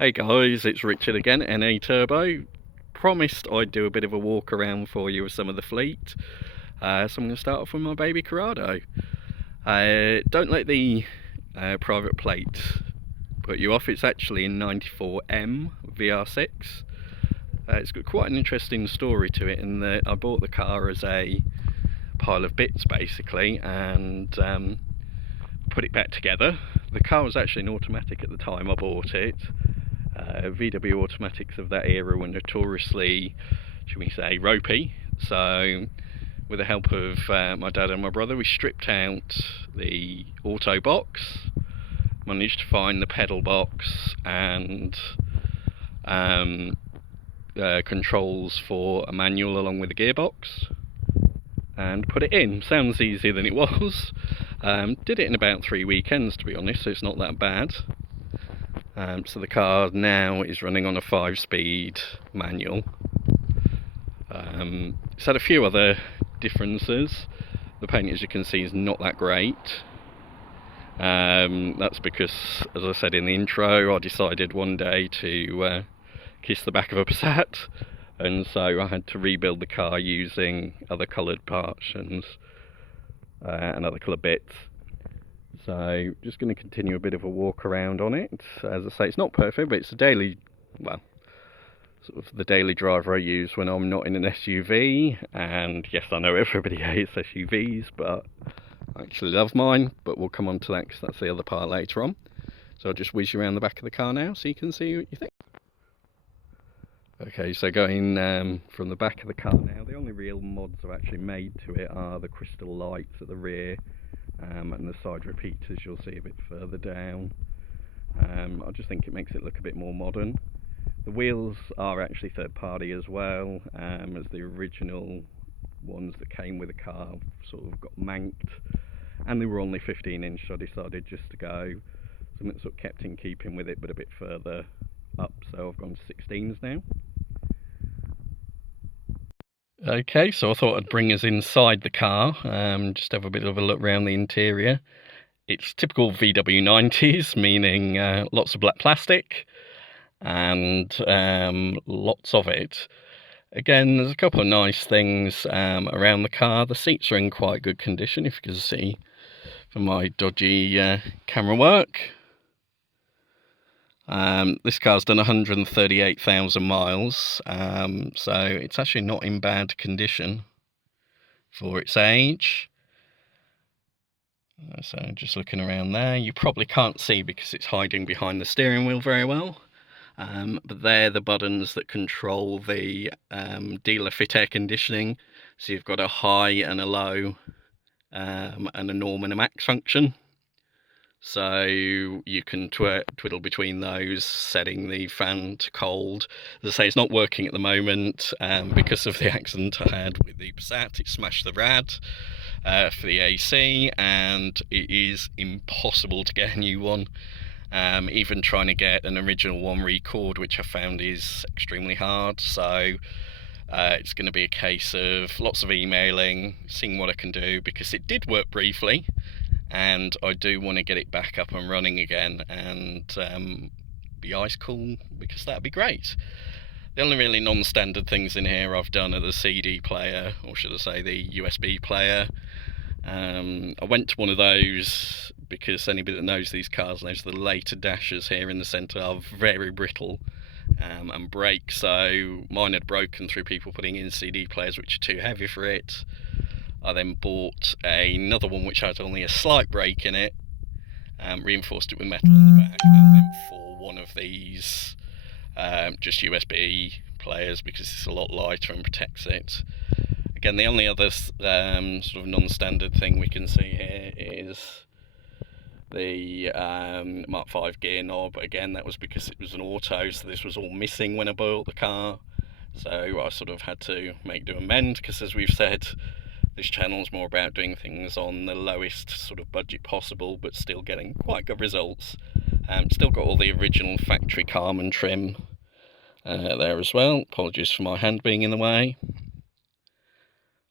Hey guys, it's Richard again, NA Turbo. Promised I'd do a bit of a walk around for you of some of the fleet. So I'm going to start off with my baby Corrado. Don't let the private plate put you off. It's actually in 94M VR6. It's got quite an interesting story to it in that I bought the car as a pile of bits basically, and put it back together. The car was actually an automatic at the time I bought it. VW automatics of that era were notoriously, should we say, ropey. So with the help of my dad and my brother, we stripped out the auto box, managed to find the pedal box and controls for a manual along with the gearbox, and put it in. Sounds easier than it was. Did it in about 3 weekends, to be honest, so it's not that bad. So the car now is running on a 5-speed manual. It's had a few other differences. The paint, as you can see, is not that great. That's because, as I said in the intro, I decided one day to kiss the back of a Passat, and so I had to rebuild the car using other coloured parts and other coloured bits. So just going to continue a bit of a walk around on it. As I say, it's not perfect, but it's a daily, well, sort of the daily driver I use when I'm not in an SUV. And yes, I know everybody hates SUVs, but I actually love mine. But we'll come on to that because that's the other part later on. So I'll just whiz you around the back of the car now so you can see what you think. Okay, so going from the back of the car now, the only real mods I've actually made to it are the crystal lights at the rear, and the side repeaters you'll see a bit further down. I just think it makes it look a bit more modern. The wheels are actually third party as well, as the original ones that came with the car sort of got manked, and they were only 15-inch, so I decided just to go something that sort of kept in keeping with it but a bit further up, so I've gone to 16s now. Okay, so I thought I'd bring us inside the car, just have a bit of a look around the interior. It's typical VW 90s, meaning lots of black plastic and lots of it. Again, there's a couple of nice things around the car. The seats are in quite good condition, if you can see from my dodgy camera work. This car's done 138,000 miles, so it's actually not in bad condition for its age. So just looking around there, you probably can't see because it's hiding behind the steering wheel very well, but they're the buttons that control the dealer fit air conditioning. So you've got a high and a low, and a norm and a max function. So you can twiddle between those, setting the fan to cold. As I say, it's not working at the moment because of the accident I had with the Passat. It smashed the rad for the AC, and it is impossible to get a new one. Even trying to get an original one recalled, which I found is extremely hard. So it's going to be a case of lots of emailing, seeing what I can do, because it did work briefly, and I do want to get it back up and running again and be ice cool, because that'd be great. The only really non-standard things in here I've done are the CD player, or should I say the USB player. I went to one of those because anybody that knows these cars knows the later dashers here in the centre are very brittle and break, so mine had broken through people putting in CD players which are too heavy for it. I then bought another one which had only a slight break in it, reinforced it with metal on the back, and then for one of these just USB players because it's a lot lighter and protects it. Again, the only other sort of non-standard thing we can see here is the Mark V gear knob. Again, that was because it was an auto, so this was all missing when I bought the car. So I sort of had to make do and mend, because as we've said, this channel is more about doing things on the lowest sort of budget possible, but still getting quite good results. Still got all the original factory Carman trim there as well. Apologies for my hand being in the way.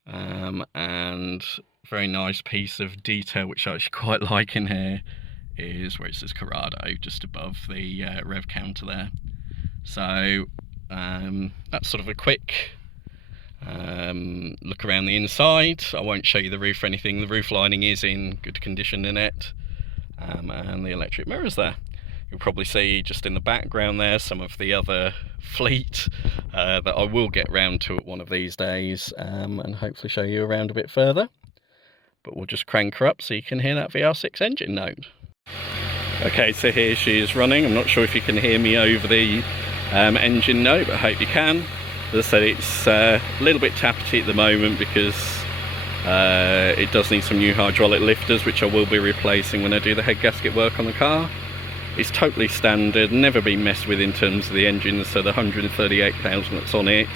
And very nice piece of detail which I actually quite like in here is where it says Corrado, just above the rev counter there. So that's sort of a quick look around the inside. I won't show you the roof or anything. The roof lining is in good condition in it, and the electric mirrors there. You'll probably see just in the background there some of the other fleet that I will get round to at one of these days, and hopefully show you around a bit further. But we'll just crank her up so you can hear that VR6 engine note. Okay, so here she is running. I'm not sure if you can hear me over the engine note, but I hope you can. As I said, it's a little bit tappety at the moment because it does need some new hydraulic lifters, which I will be replacing when I do the head gasket work on the car. It's totally standard, never been messed with in terms of the engine, so the 138,000 that's on it,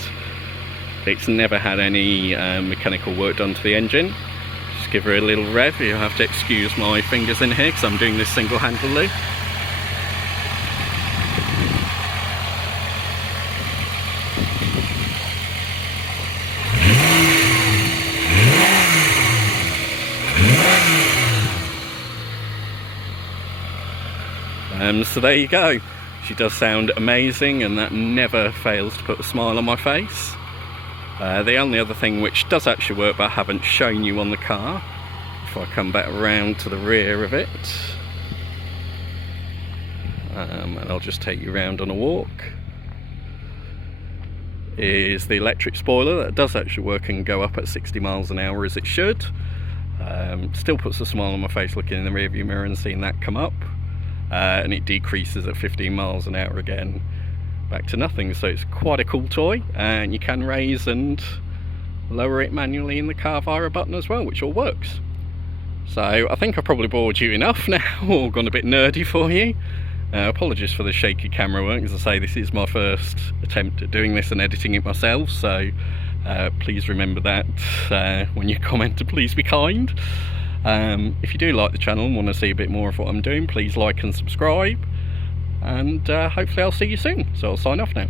it's never had any mechanical work done to the engine. Just give her a little rev. You'll have to excuse my fingers in here because I'm doing this single-handedly. So there you go. She does sound amazing, and that never fails to put a smile on my face. The only other thing which does actually work but I haven't shown you on the car, if I come back around to the rear of it, and I'll just take you around on a walk, is the electric spoiler. That does actually work and go up at 60 miles an hour as it should. Still puts a smile on my face looking in the rear view mirror and seeing that come up. And it decreases at 15 miles an hour again, back to nothing. So it's quite a cool toy, and you can raise and lower it manually in the car via a button as well, which all works. So I think I probably bored you enough now, or gone a bit nerdy for you. Apologies for the shaky camera work. As I say, this is my first attempt at doing this and editing it myself, so please remember that when you comment, to please be kind. If you do like the channel and want to see a bit more of what I'm doing, please like and subscribe, and hopefully I'll see you soon. So I'll sign off now.